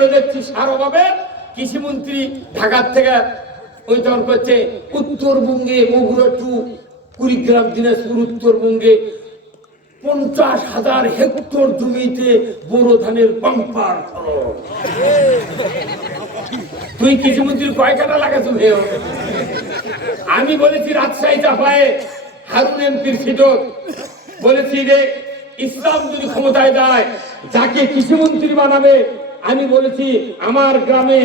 করে দেখছি সার অভাবে কৃষিমন্ত্রী ঢাকার থেকে ওই করছে উত্তরবঙ্গে বগুড়া টু কুড়িগ্রাম, দিনাজপুর, উত্তরবঙ্গে পঞ্চাশ হাজার হেক্টর জমিতে বোরো ধানের বাম্পার। তুই কৃষিমন্ত্রীর কয় কাটা লাগাচ্ছ ভেও। আমি বলেছি রাজশাহী চাপায়ে হারুন এমপির সিটক। বলেছি রে ইসলাম যদি ক্ষমতায় দেয় যাকে কৃষিমন্ত্রী বানাবে আমি বলেছি, আমার গ্রামে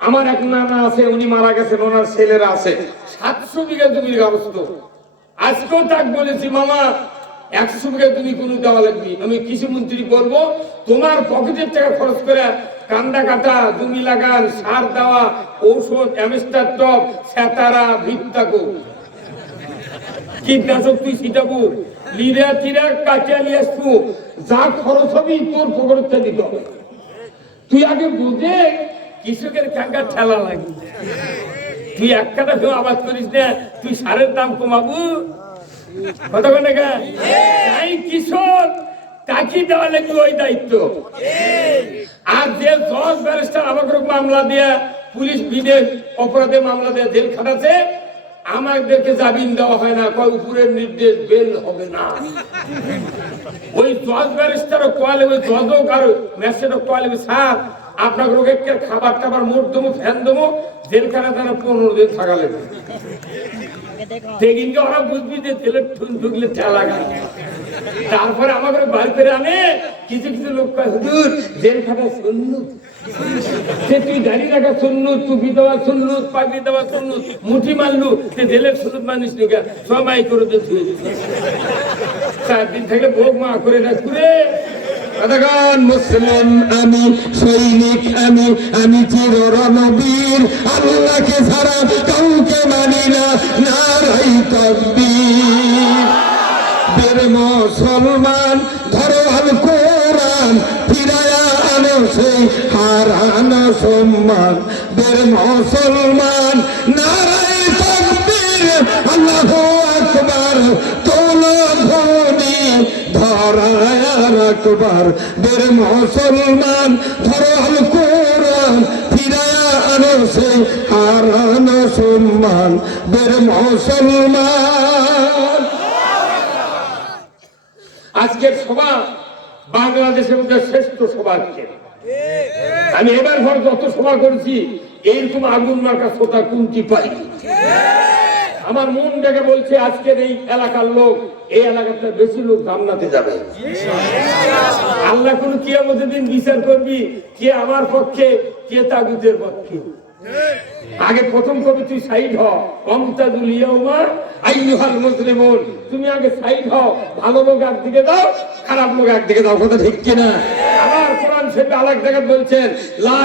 আমার এক নানা আছে, উনি মারা গেছেন, ওনার ছেলেরা আছে। সাতশো বিঘা জমির গারস্থ আজকেও তাক বলেছি, মামা, একশো বিঘা তুমি কোনো দেওয়া লাগবে। আমি কৃষি মন্ত্রী বলব, তোমার পকেটের টাকা খরচ করে কান্দা কাটা, জমি লাগান, সার দেওয়া, ঔষধ, অ্যামেস্টার টপ সেতারা ভিত্তাকো কীটনাশক তুই ছিটাবো, লিরা টিরা কাটিয়া নিয়ে আসব। যা খরচ হবে তোর পকেটে দিতে হবে। তুই আগে বুঝে কৃষকের কাকা ঠেলা লাগি তুই এক কাটা কেউ আবাদ করিস না, তুই সারের দাম কমাবো। কত করে টাকা তাই কৃষক তাকে দেওয়া ওই দায়িত্ব। আর যে আমাকে মামলা দিয়ে পুলিশ বিদেশ অপরাধে মামলা দিয়ে জেল খাটাচ্ছে আমাদেরকে জামিন দেওয়া হয় না কয় উপরের নির্দেশ বেল হবে না। ওই জজ ব্যারিস্টারও কোয়ালে ওই জজও কারও ম্যাজিস্ট্রেটও কোয়ালে স্যার আপনার রোগীকে খাবার টাবার মোট দেবো ফ্যান দেবো জেলখানা তারা পনেরো দিন থাকা লাগবে সেদিনকে ওরা বুঝবি যে তেলের ঠুন ঢুকলে ঠেলা গান তারপরে আমাকে করে আনে কিছু কিছু লোক হুজুর জেলখানা শুনলু সে তুই রাখা টুপি দেওয়া পাগড়ি দেওয়া মুঠি মারলু, সে জেলের মানুষ নিকা সবাই করে থেকে ভোগ মা করে না কতক্ষণ মুসলিম, আমি সৈনিক, আমি আমি চির রণবীর আল্লাহকে ছাড়া কাউকে মানি না নারাই তকবীর। বীর মুসলমান, ধরো আল কোরআন ফিরায়া আনো সেই হারানো সম্মান। বীর মুসলমান নারাই তকবীর, আল্লাহ আকবার, তোলো ধ্বনি, ধরায় আকবার। বীর মুসলমান, ধরো আল কোরআন ফিরায়া আনো সেই হারানো সম্মান। বীর মুসলমান আজকের সভা বাংলাদেশের মধ্যে শ্রেষ্ঠ সভা হচ্ছে আমি এবার ভর যত সভা করেছি, এইরকম আগুন মার্কা শ্রোতা কোনটি পাই আমার মন ডেকে বলছে, আজকের এই এলাকার লোক, এই এলাকাতে বেশি লোক জান্নাতে যাবে। আল্লাহ কোন কিয়ামতের দিন বিচার করবি, কে আমার পক্ষে, কে তাগুদের পক্ষে। আগে প্রথম কবি তুই সাইড অমতাজুল আইয়ুহাল মুসলিমুন তুমি আগে সাইড হও ভালো লোক একদিকে দাও, খারাপ লোক একদিকে দাও, কথা ঠিক আবার কোরআন শরীফে জায়গায় বলছেন, লা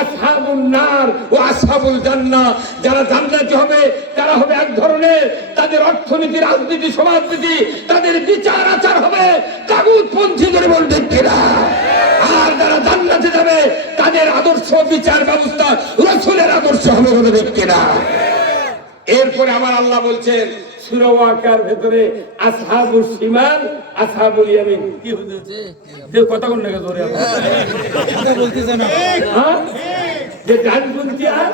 আসহাবুন নার ও আসহাবুল জান্নাহ যারা জান্নাতি হবে, তারা হবে এক ধরনের, তাদের অর্থনীতি, রাজনীতি, সমাজনীতি, তাদের বিচার আচার হবে, তাগুত পন্থী ধরে বল ঠিক কিনা যারা জান্নাতে যাবে তাদের আদর্শ বিচার ব্যবস্থা রসুলের আদর্শ হবে কথা ঠিক কিনা? এরপরে আমার আল্লাহ বলছেন সুরওয়াকার ভেতরে আসহাবুল সীমান আসহাবুল ইয়ামিন। কি হচ্ছে যে? কথা কোন নাকি ধরে হ্যাঁ? যে ডানপন্থী আর?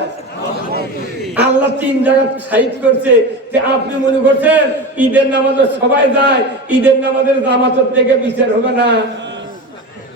আল্লাহ তিন জায়গা সাইড করছে যে আপনি মনে করছেন ঈদের নামাজে সবাই যায় ঈদের নামাজের জামাতের থেকে বিচার হবে না।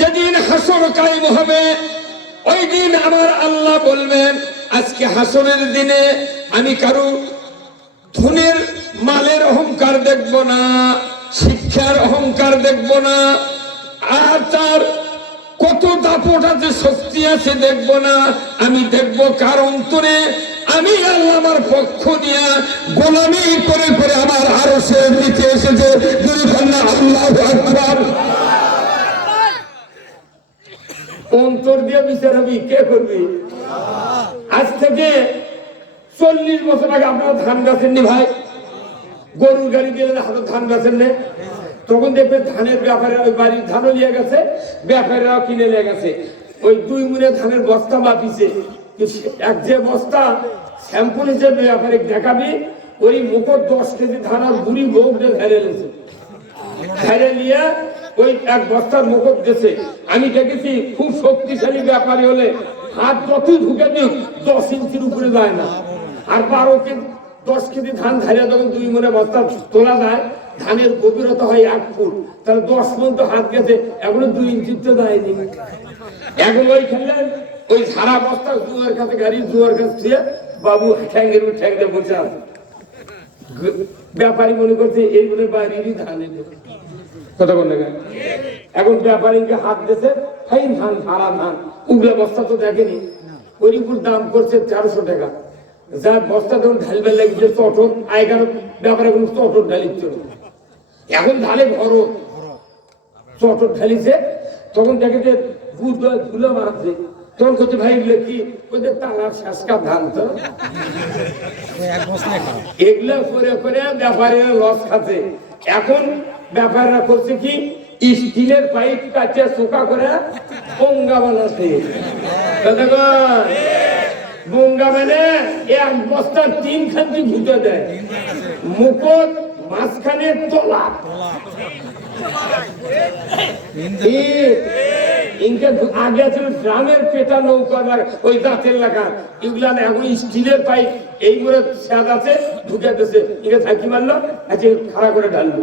যেদিন হাসর কায়েম হবে, ওই দিন আমার আল্লাহ বলবেন, আজকে হাসরের দিনে আমি কারও ধনের মালের অহংকার দেখব না, শিক্ষার অহংকার দেখব না, আর তার কত দাপট আছে, শক্তি আছে দেখব না, আমি দেখব কার অন্তরে? আমি আল্লাহ আমার পক্ষ দিয়া গোলামি করে করে আমার আরও সে নিচে এসেছে। আল্লাহ অন্তর দিয়ে বিচার হবি, কে করবি? আজ থেকে চল্লিশ বছর আগে আপনারা ধান গাছেন নি ভাই? গরুর গাড়ি দিয়ে হাতে ধান গাছেন নে তখন দেখবে ধানের ব্যাপারে ওই বাড়ির ধানও নিয়ে গেছে ব্যাপারীরাও কিনে নিয়ে গেছে। ওই দুই মুনে ধানের বস্তা কিন্তু এক যে বস্তা স্যাম্পল হিসেবে ব্যাপারে দেখাবি, ওই মুখর দশ কেজি ধান আর বুড়ি বউ ধরে ছেড়ে নিয়ে ওই এক বস্তার মুখত গেছে। আমি দেখেছি, খুব শক্তিশালী ব্যাপারী হলে হাত যতই ঢুকে দিক, দশ ইঞ্চির উপরে যায় না। আর বারো কেজি, দশ কেজি ধান ধারিয়া যখন দুই মনে বস্তা তোলা যায়, ধানের গভীরতা হয় এক ফুট, তাহলে দশ মন তো হাত গেছে, এখনও দুই ইঞ্চির তো যায়নি। এখন ওই খেলে ওই সারা বস্তা জুয়ার কাছে, গাড়ি জুয়ার কাছে ছুঁয়ে বাবু ঠ্যাঙ্গের ঠ্যাঙ্গে বসে আছে। ব্যাপারী মনে করছে এইগুলো বাড়িরই ধান এনে। কথা বল এখন ব্যাপারীকে হাত দিয়েছে ফাইন ধান সারা ধান। উগলা বস্তা তো দেখেনি। ওই উপর দাম করছে চারশো টাকা। যা বস্তা তখন ঢালবে লাগছে চটন আগের ব্যাপারে কোনো চটন ঢালিচ্ছে এখন ধানে ভরো। চটন ঢালিছে তখন দেখে যে গুলো মারছে তখন করছে ভাই এগুলো কি? বলছে তালার শাসকা ধান তো। এগুলো করে করে ব্যাপারীরা লস খাচ্ছে। এখন ব্যাপারীরা করছে কি? স্টিলের পাইপ কাছে শুকা করে বানাচ্ছে। দেখো বঙ্গা মানে এক বস্তার তিন খান্তি ঘুটে দেয়। মুকুট, মাঝখানে তোলা। আগে ছিল ড্রামের পেটা নৌকা ওই দাঁতের লাগা এগুলা এখন স্টিলের পাইপ, এই করে আছে, ঢুকে দিছে। ইনকে থাকি মারলো আজকে খাড়া করে ঢাললো।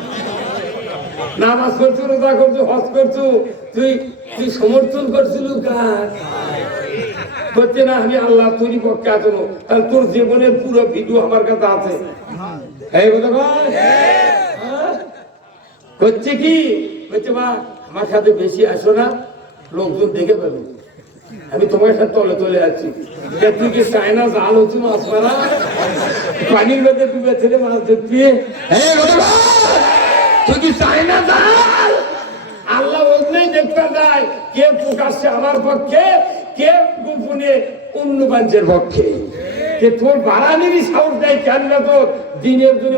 নামাজ করছ রোজা করছ, হজ করছ, তুই তুই সমর্থন করছিল কার করছে না, আমি আল্লাহ পক্ষে আছো তাহলে তোর জীবনের পুরো ভিডিও আমার কাছে আছে। ভাই হ্যাঁ? কি? করছে মা, আমার সাথে বেশি আসো না, লোকজন দেখে পাবে। আমি তোমার সাথে তলে তলে আছি। তুই কি চায়না জাল হচ্ছে মাছ মারা? পানির মধ্যে ডুবে ছেলে মাছ ধরছি কি চায়না জাল আল্লাহ ওখানেই দেখতে যায়, কে প্রকাশ্যে আমার পক্ষে, কে গোপনে অন্য বাঞ্চের পক্ষে। কে তোর সাহস দেয়, কেন না তোর? দিনের জন্য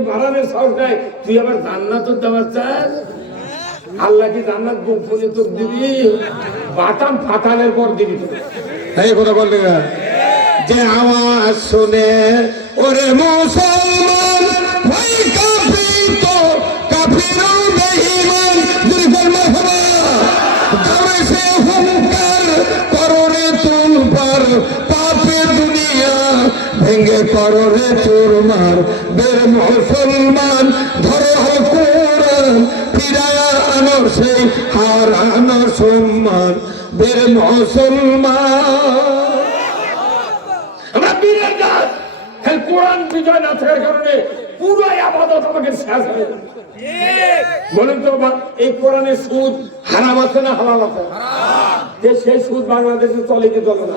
সাহস দেয়। তুই আবার জান্নাত দেওয়ার চাস? আল্লাহ কি জান্নাত গোপনে তোর দিবি? বাটাম ফাটানোর পর দিবি তোর কথা বললে যে আমার শুনে, ওরে মুসলমান ভেঙ্গে কররে চুরমার। বের মুসলমান ধরো কোরআন ফিরায়া সেই হার আনো সম্মান। বের মুসলমান। আমরা বীরের গাছ হ্যাঁ কোরআন বিজয় না থাকার কারণে পুরো আবাদত আমাকে শেষ হয়ে বলুন তো এই কোরআনের সুদ হারাম আছে না হালাল আছে? যে সেই সুদ বাংলাদেশে চলে কি চলে না।